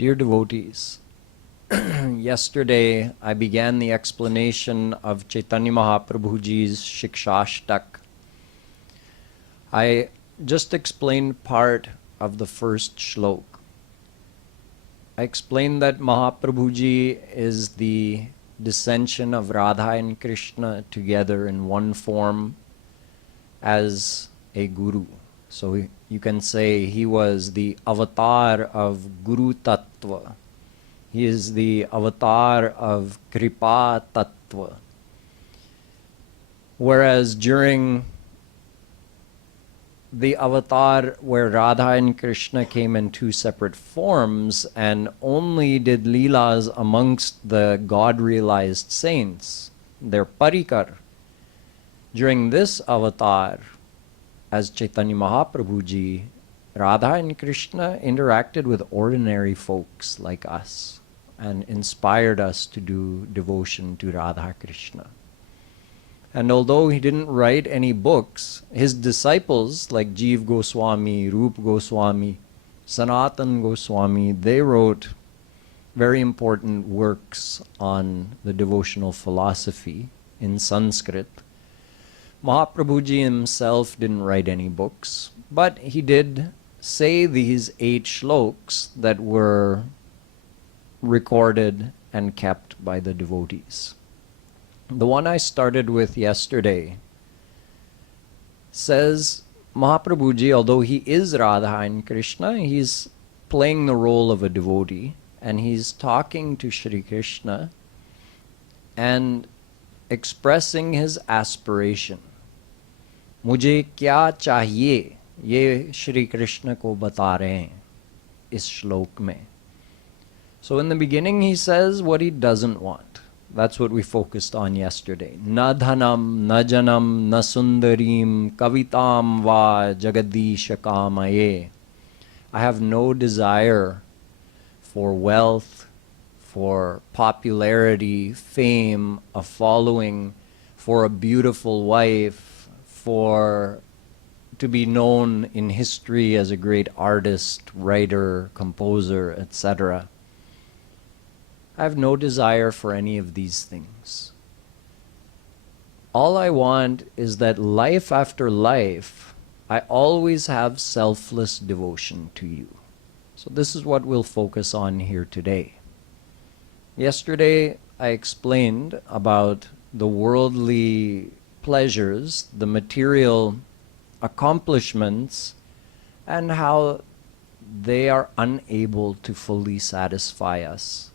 Dear devotees, yesterday I began the explanation of Chaitanya Mahaprabhu Ji's Shikchashtak. I just explained part of the first shlok. I explained that Mahaprabhu Ji is the dissension of Radha and Krishna together in one form as a guru. So you can say he was the avatar of Guru Tattva. He is the avatar of Kripa Tattva. Whereas during the avatar where Radha and Krishna came in two separate forms and only did leelas amongst the God-realized saints, their parikar, during this avatar, as Chaitanya Mahaprabhu Ji, Radha and Krishna interacted with ordinary folks like us and inspired us to do devotion to Radha Krishna. And although he didn't write any books, his disciples like Jeev Goswami, Rup Goswami, Sanatan Goswami, they wrote very important works on the devotional philosophy in Sanskrit. Mahaprabhu Ji himself didn't write any books, but he did say these 8 shloks that were recorded and kept by the devotees. The one I started with yesterday says Mahaprabhu Ji, although he is Radha and Krishna, he's playing the role of a devotee and he's talking to Shri Krishna and expressing his aspiration. मुझे क्या चाहिए ये श्री कृष्ण को बता रहे हैं इस श्लोक में. So in the beginning he says what he doesn't want. That's what we focused on yesterday. Na dhanam, na janam, na sundarim, kavitam va jagadisha kamaye. I have no desire for wealth, for popularity, fame, a following, for a beautiful wife, to be known in history as a great artist, writer, composer, etc. I have no desire for any of these things. All I want is that life after life, I always have selfless devotion to you. So this is what we'll focus on here today. Yesterday, I explained about the worldly pleasures, the material accomplishments, and how they are unable to fully satisfy us.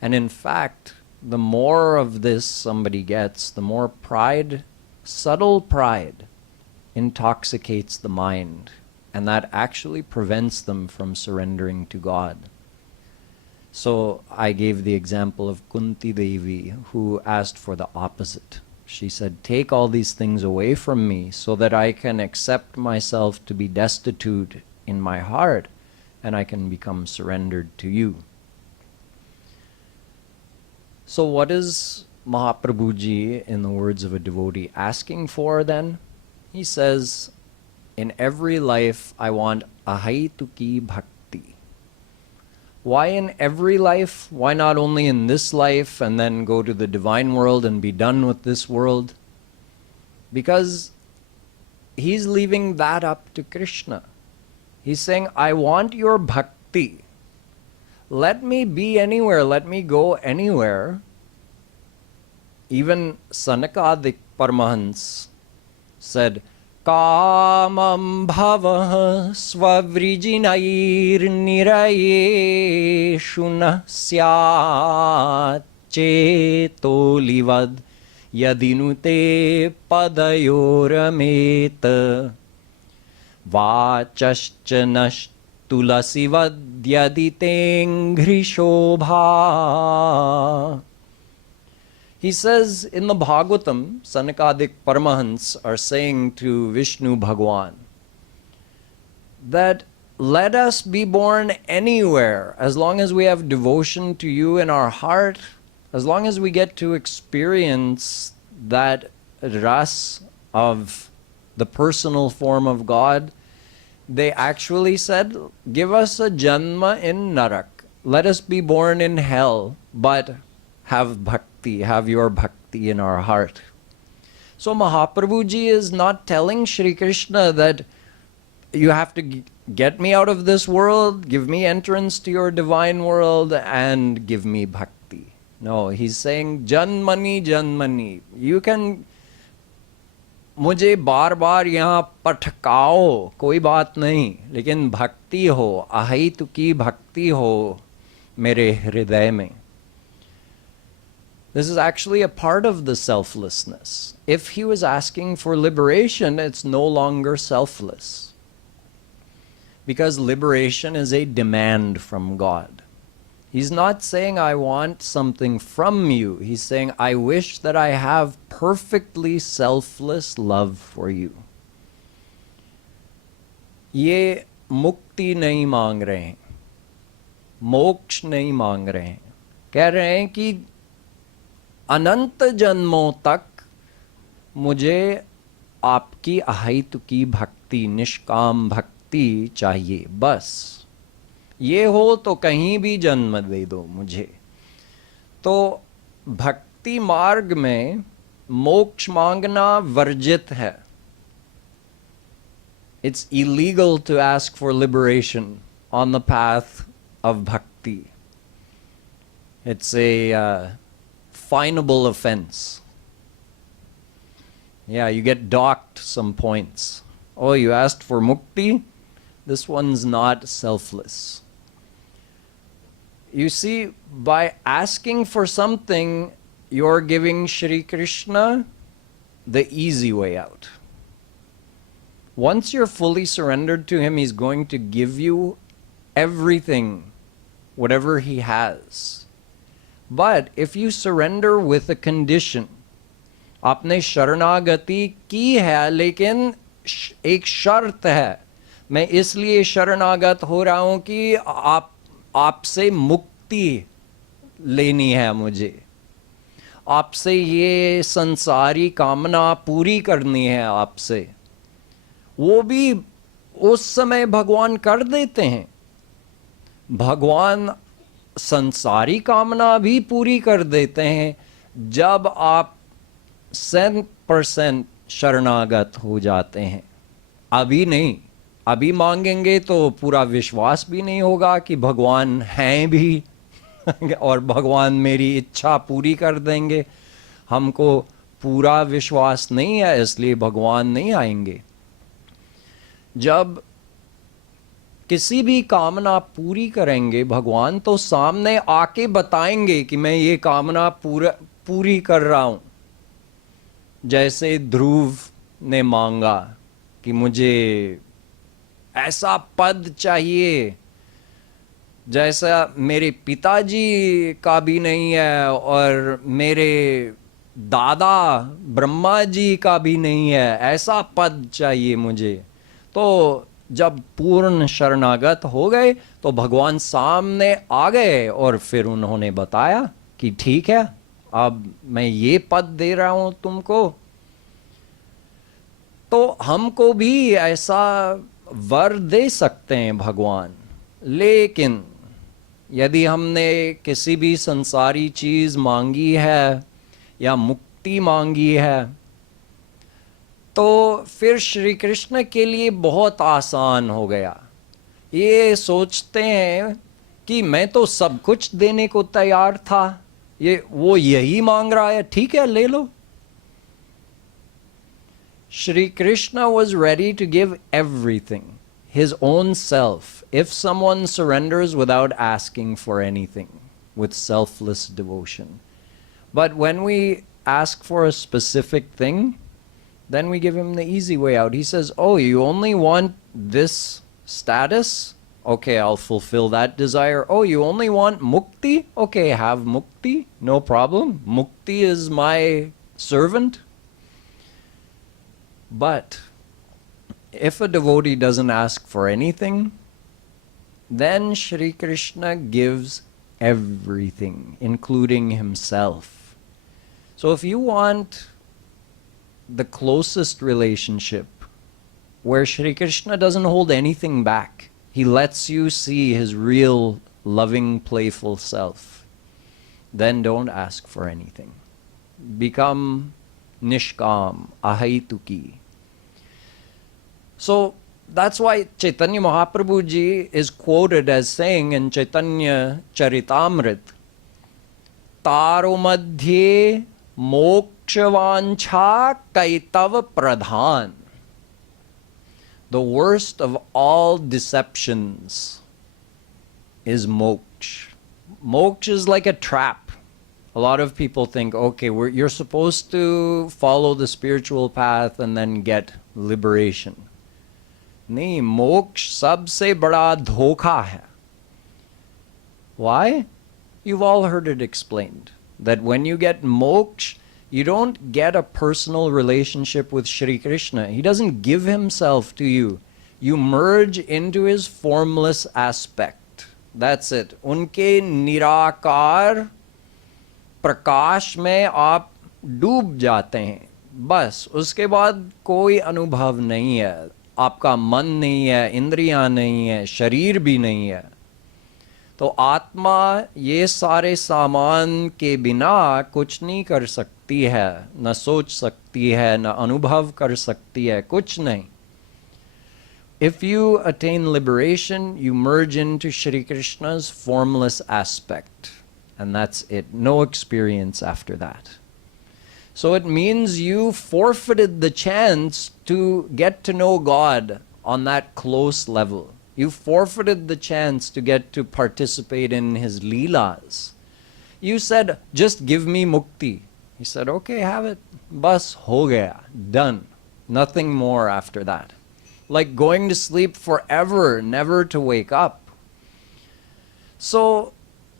And in fact, the more of this somebody gets, the more pride, subtle pride, intoxicates the mind, and that actually prevents them from surrendering to God. So I gave the example of Kunti Devi, who asked for the opposite. She said, take all these things away from me so that I can accept myself to be destitute in my heart and I can become surrendered to you. So what is Mahaprabhu Ji, in the words of a devotee, asking for then? He says, in every life I want ahaituki bhakti. Why in every life? Why not only in this life and then go to the divine world and be done with this world? Because he's leaving that up to Krishna. He's saying, I want your bhakti. Let me be anywhere, let me go anywhere. Even Sanakadik Paramahansa said, Kamam bhavah svavrijinair niraye shuna syat chetolivad yadinute padayorameta vachascha tulasivad yaditengri shobha. He says in the Bhagavatam, Sanakadik Paramahansa are saying to Vishnu Bhagwan that let us be born anywhere as long as we have devotion to you in our heart, as long as we get to experience that ras of the personal form of God. They actually said, give us a janma in Narak. let us be born in hell, but have bhakti, have your bhakti in our heart. So Mahaprabhu Ji is not telling Shri Krishna that you have to get me out of this world, give me entrance to your divine world, and give me bhakti. No, he's saying, Janmani, Janmani. You can मुझे बार बार यहाँ पटकाओ, कोई बात नहीं, लेकिन भक्ति हो, अहितु की भक्ति हो मेरे हृदय में. This is actually a part of the selflessness. If he was asking for liberation, it's no longer selfless. Because liberation is a demand from God. He's not saying, I want something from you. He's saying, I wish that I have perfectly selfless love for you. ये मुक्ति नहीं मांग रहे हैं, मोक्ष नहीं मांग रहे हैं. कह रहे हैं कि अनंत जन्मों तक मुझे आपकी अहितु की भक्ति, निष्काम भक्ति चाहिए. बस ये हो तो कहीं भी जन्म दे दो मुझे. तो भक्ति मार्ग में मोक्ष मांगना वर्जित है. It's illegal to ask for liberation on the path of bhakti. It's a finable offense. Yeah, you get docked some points. Oh, you asked for mukti? This one's not selfless. You see, by asking for something, you're giving Shri Krishna the easy way out. Once you're fully surrendered to him, he's going to give you everything, whatever he has. But if you surrender with a condition, आपने शरणागति की है, लेकिन एक शर्त है, मैं इसलिए शरणागत हो रहा हूं कि आपसे मुक्ति लेनी है मुझे, आपसे ये संसारी कामना पूरी करनी है आपसे. वो भी उस समय भगवान कर देते हैं. भगवान संसारी कामना भी पूरी कर देते हैं जब आप 100% शरणागत हो जाते हैं. अभी नहीं. अभी मांगेंगे तो पूरा विश्वास भी नहीं होगा कि भगवान हैं भी और भगवान मेरी इच्छा पूरी कर देंगे. हमको पूरा विश्वास नहीं है, इसलिए भगवान नहीं आएंगे. जब किसी भी कामना पूरी करेंगे भगवान, तो सामने आके बताएंगे कि मैं ये कामना पूरी कर रहा हूं. जैसे ध्रुव ने मांगा कि मुझे ऐसा पद चाहिए जैसा मेरे पिताजी का भी नहीं है और मेरे दादा ब्रह्मा जी का भी नहीं है, ऐसा पद चाहिए मुझे. तो जब पूर्ण शरणागत हो गए तो भगवान सामने आ गए और फिर उन्होंने बताया कि ठीक है, अब मैं ये पद दे रहा हूं तुमको. तो हमको भी ऐसा वर दे सकते हैं भगवान. लेकिन यदि हमने किसी भी संसारी चीज मांगी है या मुक्ति मांगी है, तो फिर श्री कृष्ण के लिए बहुत आसान हो गया. ये सोचते हैं कि मैं तो सब कुछ देने को तैयार था, वो यही मांग रहा है, ठीक है ले लो. Shri Krishna was ready to give everything, his own self, if someone surrenders without asking for anything, with selfless devotion. But when we ask for a specific thing, then we give him the easy way out. He says, oh, you only want this status? Okay, I'll fulfill that desire. Oh, you only want mukti? Okay, have mukti, no problem. Mukti is my servant. But if a devotee doesn't ask for anything, then Shri Krishna gives everything, including himself. So if you want the closest relationship where Shri Krishna doesn't hold anything back, he lets you see his real loving, playful self, then don't ask for anything. Become nishkam, ahaituki. So that's why Chaitanya Mahaprabhu Ji is quoted as saying in Chaitanya Charitamrit, Taro madhye mokshavancha kaitava pradhan. The worst of all deceptions is moksha. Moksha is like a trap. A lot of people think, okay, you're supposed to follow the spiritual path and then get liberation. Nahi, moksha sabse bada dhokha hai. Why? You've all heard it explained, that when you get moksha, you don't get a personal relationship with Shri Krishna. He doesn't give himself to you. You merge into his formless aspect. That's it. Unke nirakar प्रकाश में आप डूब जाते हैं, बस उसके बाद कोई अनुभव नहीं है. आपका मन नहीं है, इंद्रियां नहीं है, शरीर भी नहीं है. तो आत्मा ये सारे सामान के बिना कुछ नहीं कर सकती है, न सोच सकती है, न अनुभव कर सकती है, कुछ नहीं. If you attain liberation, you merge into Shri Krishna's formless aspect. And that's it. No experience after that. So it means you forfeited the chance to get to know God on that close level. You forfeited the chance to get to participate in his leelas. You said, just give me mukti. He said, okay, have it. Bas ho gaya. Done. Nothing more after that. Like going to sleep forever, never to wake up. So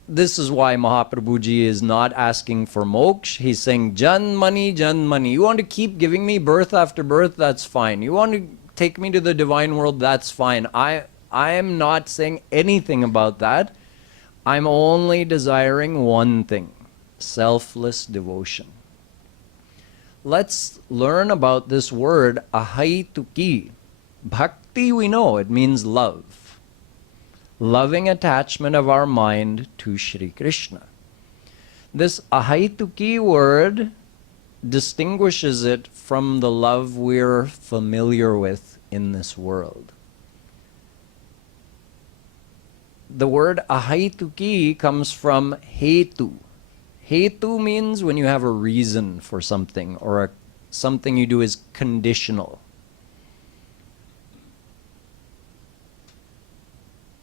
this is why Mahaprabhu Ji is not asking for moksha. He's saying, Janmani, Janmani. You want to keep giving me birth after birth? That's fine. You want to take me to the divine world? That's fine. I am not saying anything about that. I'm only desiring one thing, selfless devotion. Let's learn about this word, ahaituki. Bhakti, we know, it means love. Loving attachment of our mind to Shri Krishna. This ahaituki word distinguishes it from the love we're familiar with in this world. The word ahaituki comes from hetu. Hetu means when you have a reason for something, or something you do is conditional.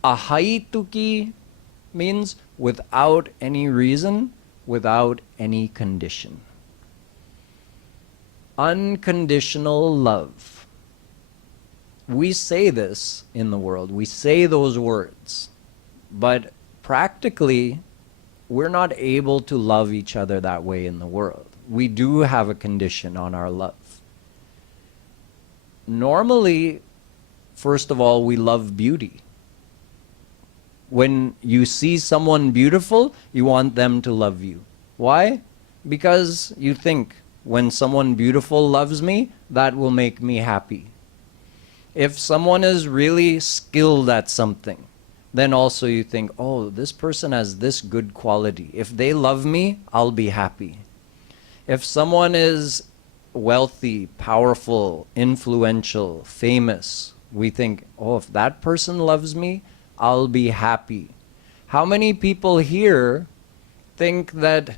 Ahaituki means without any reason, without any condition. Unconditional love. We say this in the world, we say those words, but practically we're not able to love each other that way in the world. We do have a condition on our love. Normally, first of all, we love beauty. When you see someone beautiful, you want them to love you. Why? Because you think, when someone beautiful loves me, that will make me happy. If someone is really skilled at something, then also you think, oh, this person has this good quality. If they love me, I'll be happy. If someone is wealthy, powerful, influential, famous, we think, oh, if that person loves me, I'll be happy. How many people here think that,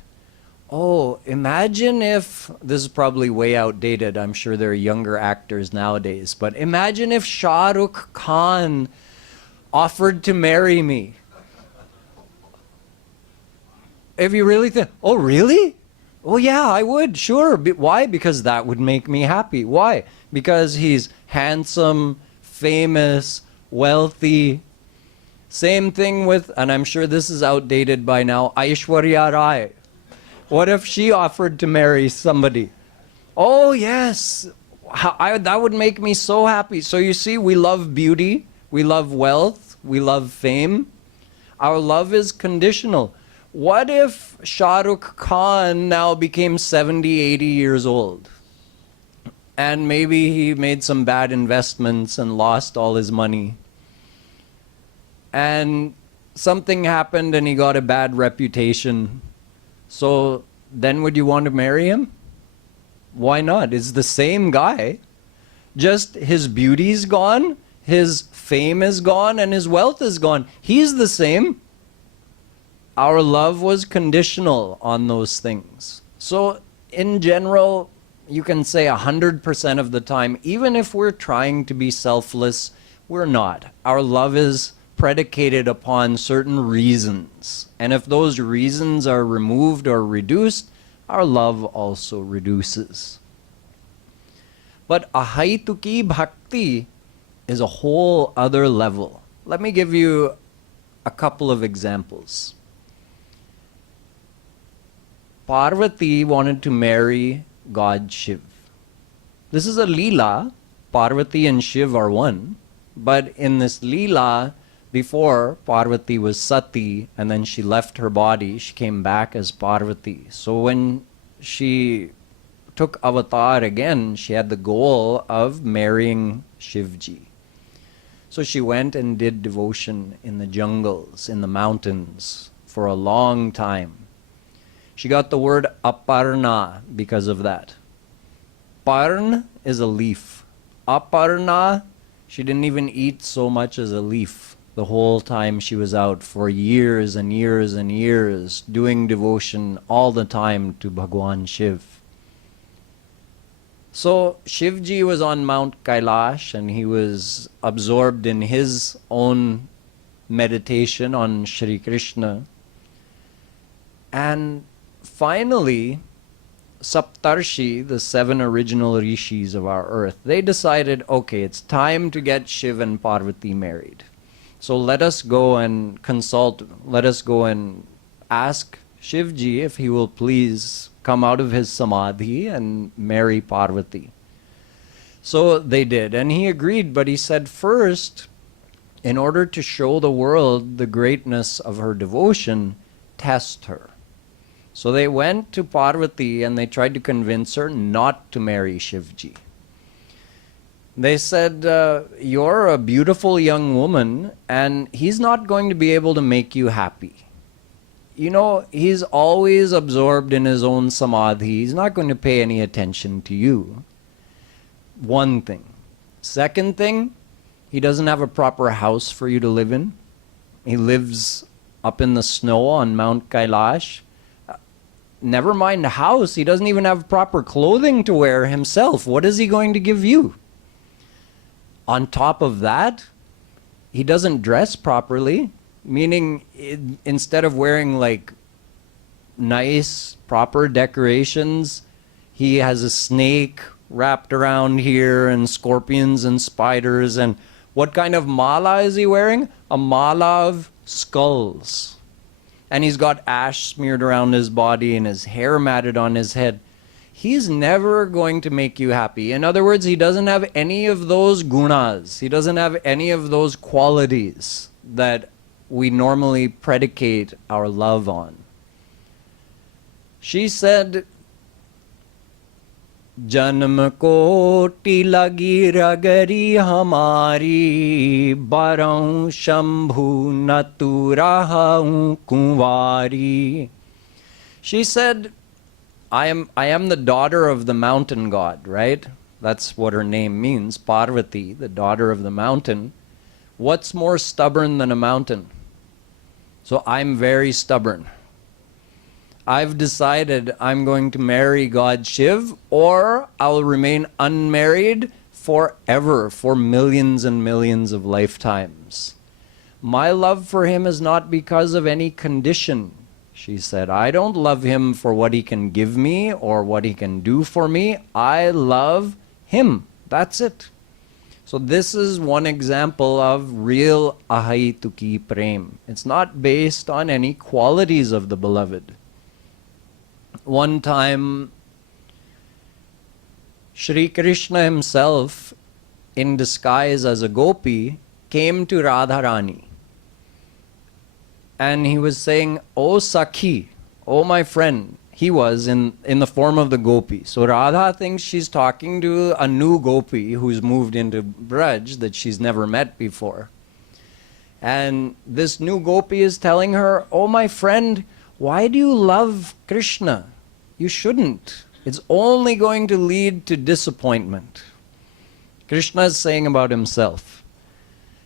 oh, imagine if, this is probably way outdated, I'm sure there are younger actors nowadays, but imagine if Shah Rukh Khan offered to marry me. If you really think, oh, really? Oh, yeah, I would, sure. Why? Because that would make me happy. Why? Because he's handsome, famous, wealthy. Same thing with, and I'm sure this is outdated by now, Aishwarya Rai. What if she offered to marry somebody? Oh, yes. That would make me so happy. So you see, we love beauty, we love wealth, we love fame. Our love is conditional. What if Shah Rukh Khan now became 70, 80 years old? And maybe he made some bad investments and lost all his money. And something happened and he got a bad reputation. So then would you want to marry him? Why not? It's the same guy. Just his beauty's gone, his fame is gone, and his wealth is gone. He's the same. Our love was conditional on those things. So in general, you can say 100% of the time, even if we're trying to be selfless, we're not. Our love is predicated upon certain reasons. And if those reasons are removed or reduced, our love also reduces. But ahaituki bhakti is a whole other level. Let me give you a couple of examples. Parvati wanted to marry God Shiv. This is a Leela. Parvati and Shiv are one. But in this Leela, before Parvati was Sati and then she left her body, she came back as Parvati. So when she took avatar again, she had the goal of marrying Shivji. So she went and did devotion in the jungles, in the mountains, for a long time. She got the word Aparna because of that. Parn is a leaf. Aparna, she didn't even eat so much as a leaf the whole time she was out for years and years and years, doing devotion all the time to Bhagwan Shiv. So Shivji was on Mount Kailash and he was absorbed in his own meditation on Shri Krishna. And finally, Saptarshi, the 7 original rishis of our earth, they decided, okay, it's time to get Shiv and Parvati married. So let us go and consult, let us go and ask Shivji if he will please come out of his samadhi and marry Parvati. So they did, and he agreed, but he said first, in order to show the world the greatness of her devotion, test her. So they went to Parvati and they tried to convince her not to marry Shivji. They said, you're a beautiful young woman and he's not going to be able to make you happy. You know, he's always absorbed in his own samadhi. He's not going to pay any attention to you. One thing. Second thing, he doesn't have a proper house for you to live in. He lives up in the snow on Mount Kailash. Never mind a house, he doesn't even have proper clothing to wear himself. What is he going to give you? On top of that, he doesn't dress properly. Meaning, instead of wearing like nice, proper decorations, he has a snake wrapped around here and scorpions and spiders. And what kind of mala is he wearing? A mala of skulls. And he's got ash smeared around his body and his hair matted on his head. He's never going to make you happy. In other words, he doesn't have any of those gunas. He doesn't have any of those qualities that we normally predicate our love on. She said, Janam koti lagi ragari hamari, barau shambhu naturaha kunvari. She said, I am the daughter of the mountain god, right? That's what her name means, Parvati, the daughter of the mountain. What's more stubborn than a mountain? So I'm very stubborn. I've decided I'm going to marry God Shiv, or I'll remain unmarried forever, for millions and millions of lifetimes. My love for him is not because of any condition, she said. I don't love him for what he can give me or what he can do for me. I love him. That's it. So this is one example of real ahaituki prem. It's not based on any qualities of the beloved. One time, Shri Krishna himself, in disguise as a gopi, came to Radharani. And he was saying, "O Sakhi, O my friend." He was in the form of the gopi. So Radha thinks she's talking to a new gopi who's moved into Braj that she's never met before. And this new gopi is telling her, oh my friend, why do you love Krishna? You shouldn't. It's only going to lead to disappointment. Krishna is saying about himself,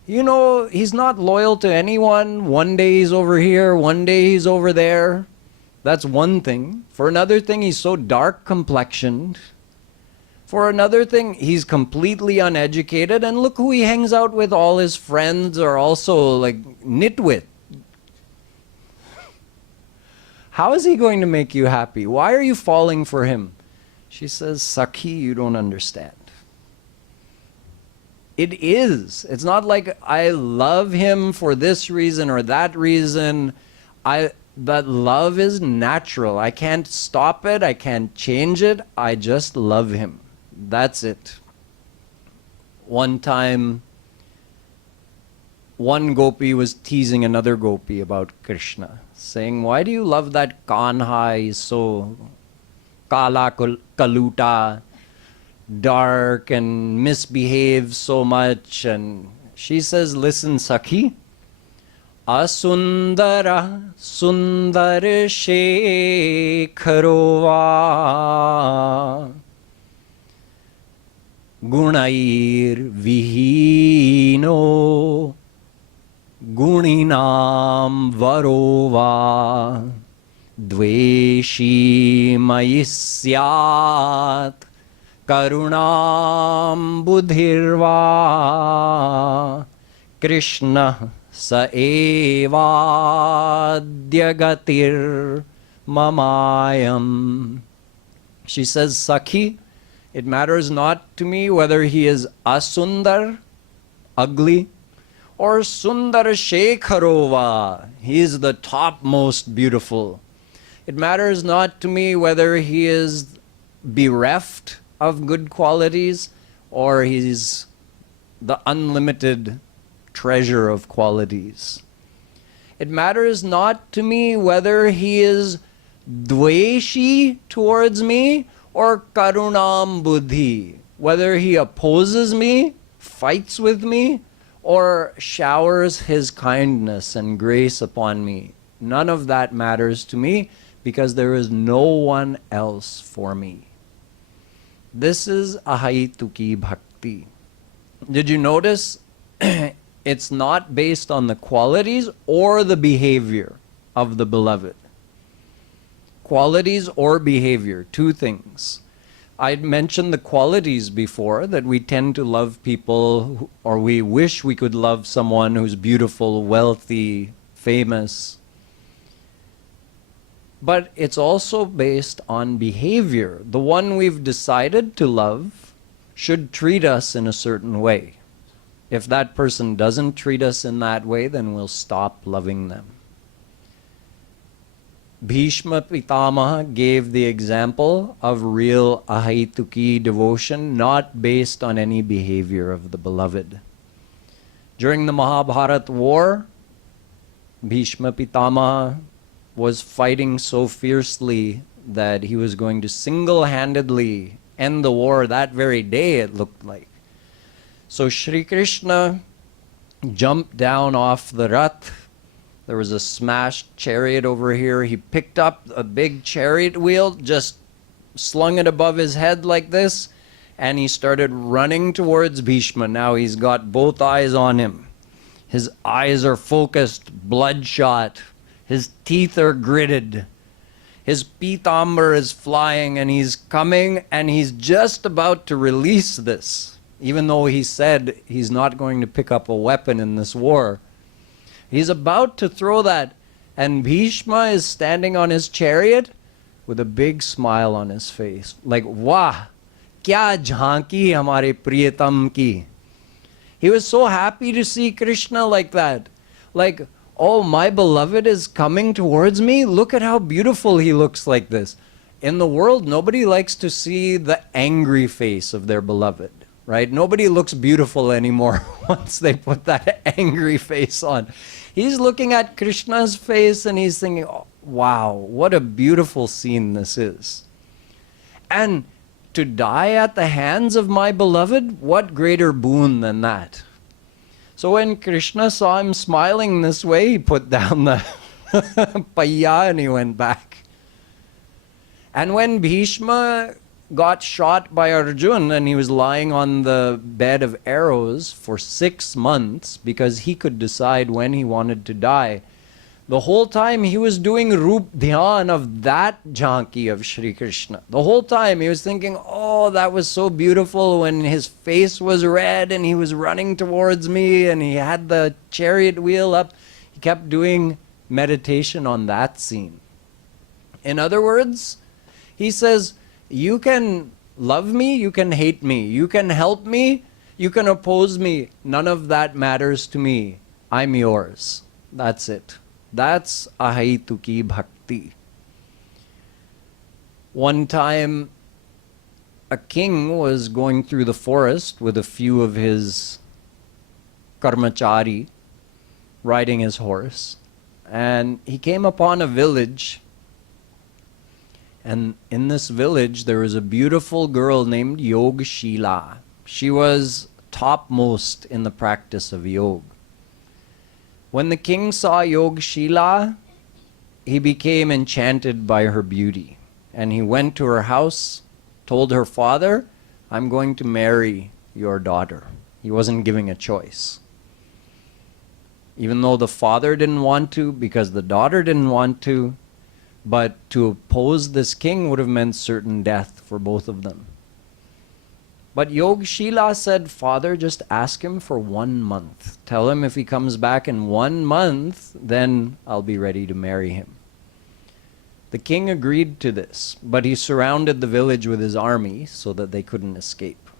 you know, he's not loyal to anyone. One day he's over here, one day he's over there. That's one thing. For another thing, he's so dark complexioned. For another thing, he's completely uneducated, and look who he hangs out with. All his friends are also like nitwit. How is he going to make you happy? Why are you falling for him? She says, Sakhi, you don't understand. It is. It's not like I love him for this reason or that reason. That love is natural. I can't stop it. I can't change it. I just love him. That's it. One time, one gopi was teasing another gopi about Krishna, saying, why do you love that Kanha? He's so kala kaluta, dark and misbehaves so much. And she says, listen, Sakhi, asundara sundar shekharova gunair vihino guninam varova dveshi mayisyat karunam budhirva Krishna sa evadhyagatir mamayam. She says, Sakhi, it matters not to me whether he is asundar, ugly, or sundar shekharova, he is the topmost beautiful. It matters not to me whether he is bereft of good qualities or he's the unlimited treasure of qualities. It matters not to me whether he is dveshi towards me or karunam buddhi, whether he opposes me, fights with me, or showers his kindness and grace upon me. None of that matters to me because there is no one else for me. This is ahaituki bhakti. Did you notice? It's not based on the qualities or the behavior of the beloved. Qualities or behavior, two things. I'd mentioned the qualities before, that we tend to love people, or we wish we could love someone who's beautiful, wealthy, famous. But it's also based on behavior. The one we've decided to love should treat us in a certain way. If that person doesn't treat us in that way, then we'll stop loving them. Bhishma Pitamaha gave the example of real ahaituki devotion, not based on any behavior of the beloved. During the Mahabharata war, Bhishma Pitamaha was fighting so fiercely that he was going to single-handedly end the war that very day, it looked like. So Shri Krishna jumped down off the Rath. There was a smashed chariot over here. He picked up a big chariot wheel, just slung it above his head like this, and he started running towards Bhishma. Now he's got both eyes on him. His eyes are focused, bloodshot. His teeth are gritted. His pitambar is flying, and he's coming, and he's just about to release this, even though he said he's not going to pick up a weapon in this war. He's about to throw that, and Bhishma is standing on his chariot with a big smile on his face. Like, wah, kya jhanki hamare priyatam ki. He was so happy to see Krishna like that. Like, oh, my beloved is coming towards me. Look at how beautiful he looks like this. In the world, nobody likes to see the angry face of their beloved. Right? Nobody looks beautiful anymore once they put that angry face on. He's looking at Krishna's face and he's thinking, oh, wow, what a beautiful scene this is. And to die at the hands of my beloved, what greater boon than that? So when Krishna saw him smiling this way, he put down the payya and he went back. And when Bhishma got shot by Arjun and he was lying on the bed of arrows for 6 months because he could decide when he wanted to die, the whole time he was doing Roop Dhyan of that Jhanki of Shri Krishna. The whole time he was thinking, oh, that was so beautiful when his face was red and he was running towards me and he had the chariot wheel up. He kept doing meditation on that scene. In other words, he says, you can love me, you can hate me, you can help me, you can oppose me. None of that matters to me. I'm yours. That's it. That's ahaituki bhakti. One time, a king was going through the forest with a few of his karmachari riding his horse, and he came upon a village. And in this village, there was a beautiful girl named Yog Shila. She was topmost in the practice of yoga. When the king saw Yog Shila, he became enchanted by her beauty. And he went to her house, told her father, I'm going to marry your daughter. He wasn't giving a choice. Even though the father didn't want to, because the daughter didn't want to, but to oppose this king would have meant certain death for both of them. But Yog Shila said, Father, just ask him for 1 month. Tell him if he comes back in 1 month, then I'll be ready to marry him. The king agreed to this, but he surrounded the village with his army so that they couldn't escape.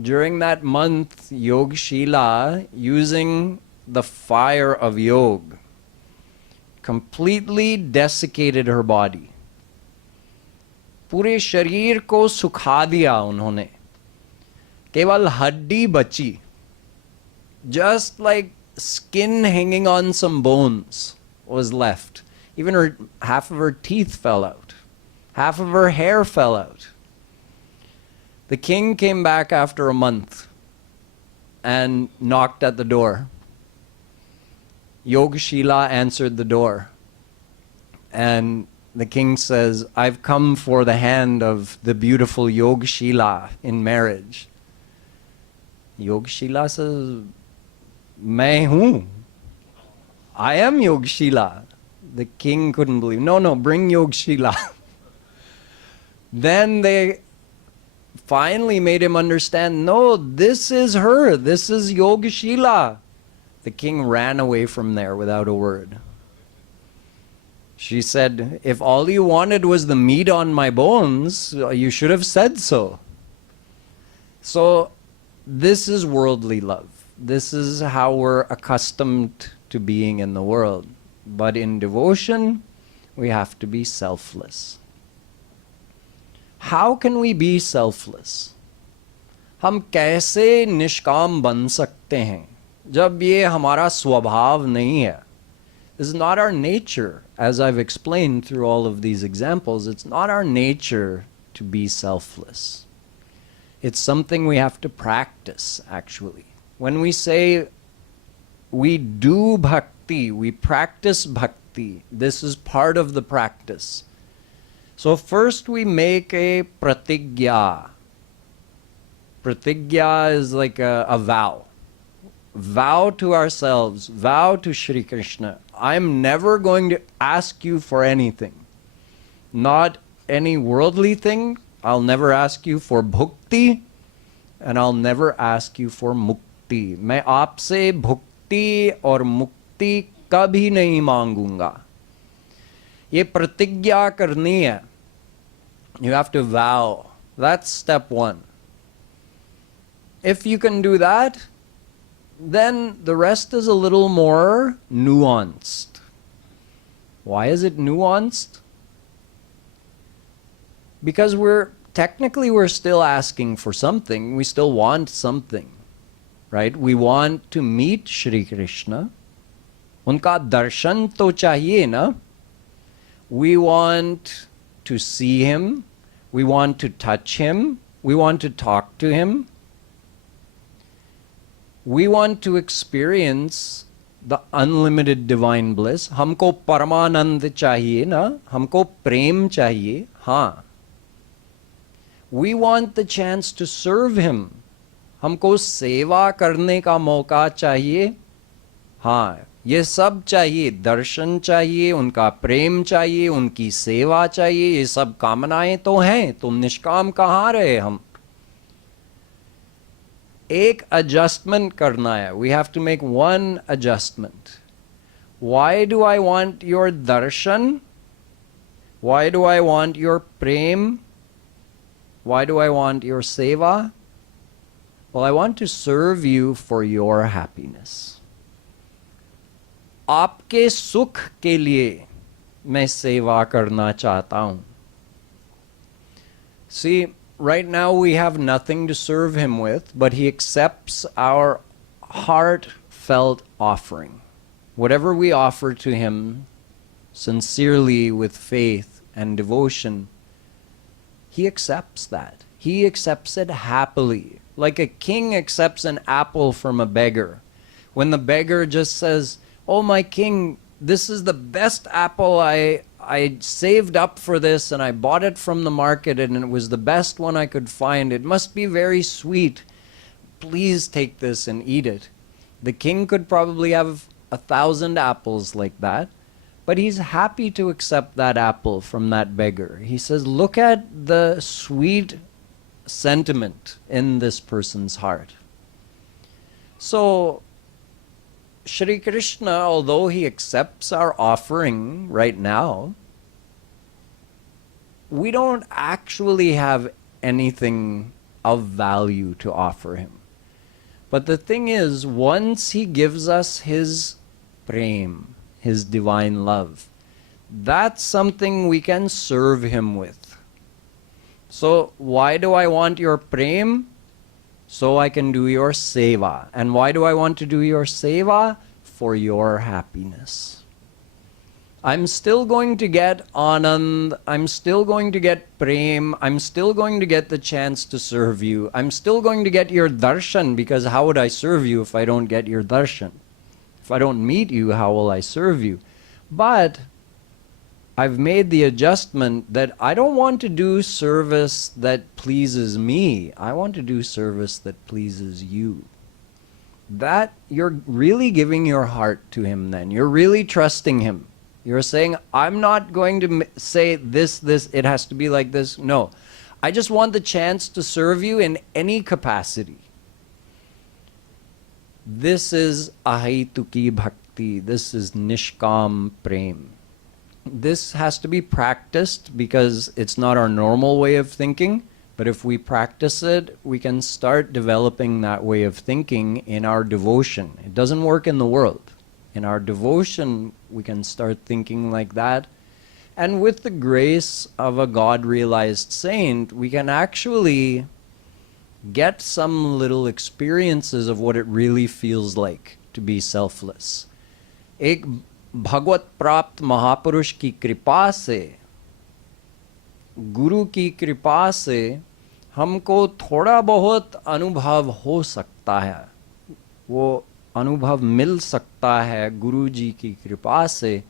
During that month, Yog Shila, using the fire of yoga, completely desiccated her body. पूरे शरीर को सुखा दिया उन्होंने. केवल हड्डी बची. Just like skin hanging on some bones was left. Even half of her teeth fell out. Half of her hair fell out. The king came back after a month and knocked at the door. Yog Shila answered the door. And the king says, I've come for the hand of the beautiful Yog Shila in marriage. Yog Shila says, Main hu. I am Yog Shila. The king couldn't believe. No, bring Yog Shila. Then they finally made him understand, no, this is her. This is Yog Shila. The king ran away from there without a word. She said, if all you wanted was the meat on my bones, you should have said so. So this is worldly love. This is how we're accustomed to being in the world. But in devotion, we have to be selfless. How can we be selfless? हम कैसे निष्काम बन सकते हैं जब ये हमारा स्वभाव नहीं है? This is not our nature. As I've explained through all of these examples, it's not our nature to be selfless. It's something we have to practice, actually. When we say we do bhakti, we practice bhakti, this is part of the practice. So first we make a pratigya. Pratigya is like a vow. Vow to ourselves, vow to Shri Krishna. I'm never going to ask you for anything. Not any worldly thing. I'll never ask you for bhukti, and I'll never ask you for mukti. मैं आपसे भुक्ति और मुक्ति कभी नहीं मांगूंगा. ये प्रतिज्ञा करनी है. You have to vow. That's step one. If you can do that, then the rest is a little more nuanced. Why is it nuanced? Because we're still asking for something. We still want something, right? We want to meet Shri Krishna. Unka darshan to chahiye na. We want to see him. We want to touch him. We want to talk to him. We want to experience the unlimited divine bliss. हमको परमानंद चाहिए ना, हमको प्रेम चाहिए, हाँ. We want the chance to serve him. हमको सेवा करने का मौका चाहिए, हाँ. ये सब चाहिए, दर्शन चाहिए, उनका प्रेम चाहिए, उनकी सेवा चाहिए, ये सब कामनाएं तो हैं, तो निष्काम कहाँ रहे हम? एक adjustment करना है. We have to make one adjustment. Why do I want your darshan? Why do I want your prem? Why do I want your seva? Well, I want to serve you for your happiness. आपके सुख के लिए मैं सेवा करना चाहता हूँ. See, right now we have nothing to serve him with, but he accepts our heartfelt offering. Whatever we offer to him sincerely with faith and devotion, he accepts that. He accepts it happily, like a king accepts an apple from a beggar. When the beggar just says, "Oh, my king, this is the best apple. I saved up for this and I bought it from the market and it was the best one I could find. It must be very sweet. Please take this and eat it." The king could probably have 1,000 apples like that, but he's happy to accept that apple from that beggar. He says, look at the sweet sentiment in this person's heart. So, Shri Krishna, although he accepts our offering right now, we don't actually have anything of value to offer him. But the thing is, once he gives us his prem, his divine love, that's something we can serve him with. So why do I want your prem? So I can do your seva. And why do I want to do your seva? For your happiness. I'm still going to get anand, I'm still going to get prem, I'm still going to get the chance to serve you, I'm still going to get your darshan, because how would I serve you if I don't get your darshan? If I don't meet you, how will I serve you? But I've made the adjustment that I don't want to do service that pleases me. I want to do service that pleases you. That you're really giving your heart to him then. You're really trusting him. You're saying, I'm not going to say this, it has to be like this. No. I just want the chance to serve you in any capacity. This is ahaituki bhakti. This is nishkam prem. This has to be practiced because it's not our normal way of thinking. But if we practice it, we can start developing that way of thinking in our devotion. It doesn't work in the world. In our devotion, we can start thinking like that. And with the grace of a God-realized saint, we can actually get some little experiences of what it really feels like to be selfless. Ek Bhagwat Prapt Mahapurush ki kripa se, Guru की कृपा से हमको थोड़ा बहुत अनुभव हो सकता है, वो अनुभव मिल सकता है गुरु जी की कृपा से.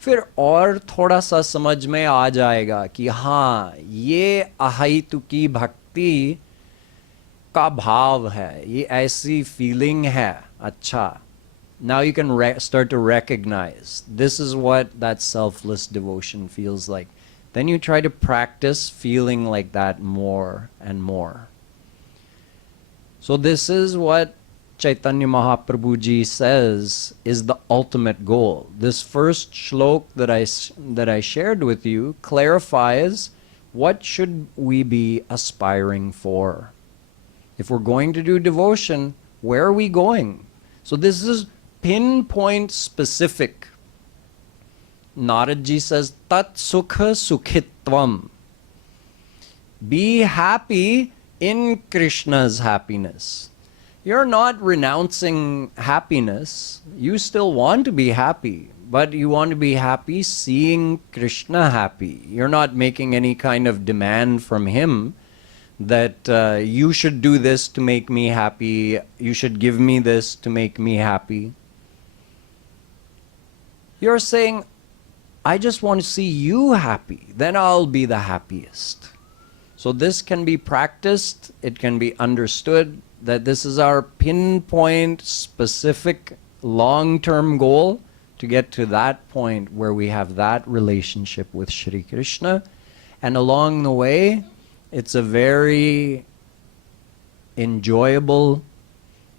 फिर और थोड़ा सा समझ में आ जाएगा कि हाँ, ये अहैतुकी भक्ति का भाव है, ये ऐसी फीलिंग है. अच्छा, now you can start to recognize this is what that selfless devotion feels like. Then you try to practice feeling like that more and more. So this is what Chaitanya Mahaprabhu Ji says is the ultimate goal. This first shlok that I shared with you clarifies what should we be aspiring for. If we're going to do devotion, where are we going? So this is pinpoint specific. Narad Ji says, Tat Sukha Sukhitvam. Be happy in Krishna's happiness. You're not renouncing happiness. You still want to be happy, but you want to be happy seeing Krishna happy. You're not making any kind of demand from him, that you should do this to make me happy, you should give me this to make me happy. You're saying, I just want to see you happy, then I'll be the happiest. So this can be practiced, it can be understood that this is our pinpoint, specific, long-term goal to get to that point where we have that relationship with Shri Krishna. And along the way, it's a very enjoyable,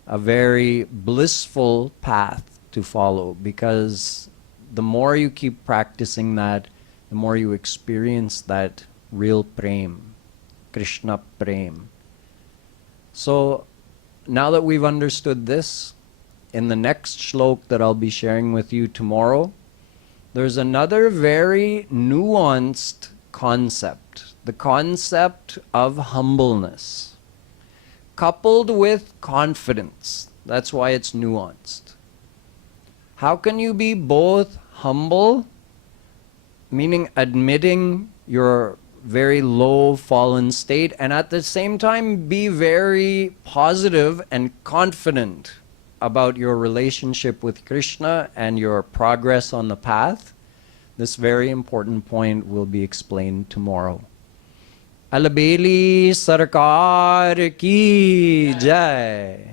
a very blissful path to follow, because the more you keep practicing that, the more you experience that real prem, Krishna prem. So now that we've understood this, in the next shlok that I'll be sharing with you tomorrow, there's another very nuanced concept, the concept of humbleness, coupled with confidence. That's why it's nuanced. How can you be both humble, meaning admitting your very low fallen state, and at the same time be very positive and confident about your relationship with Krishna and your progress on the path? This very important point will be explained tomorrow. Alabeli Sarkar ki jai.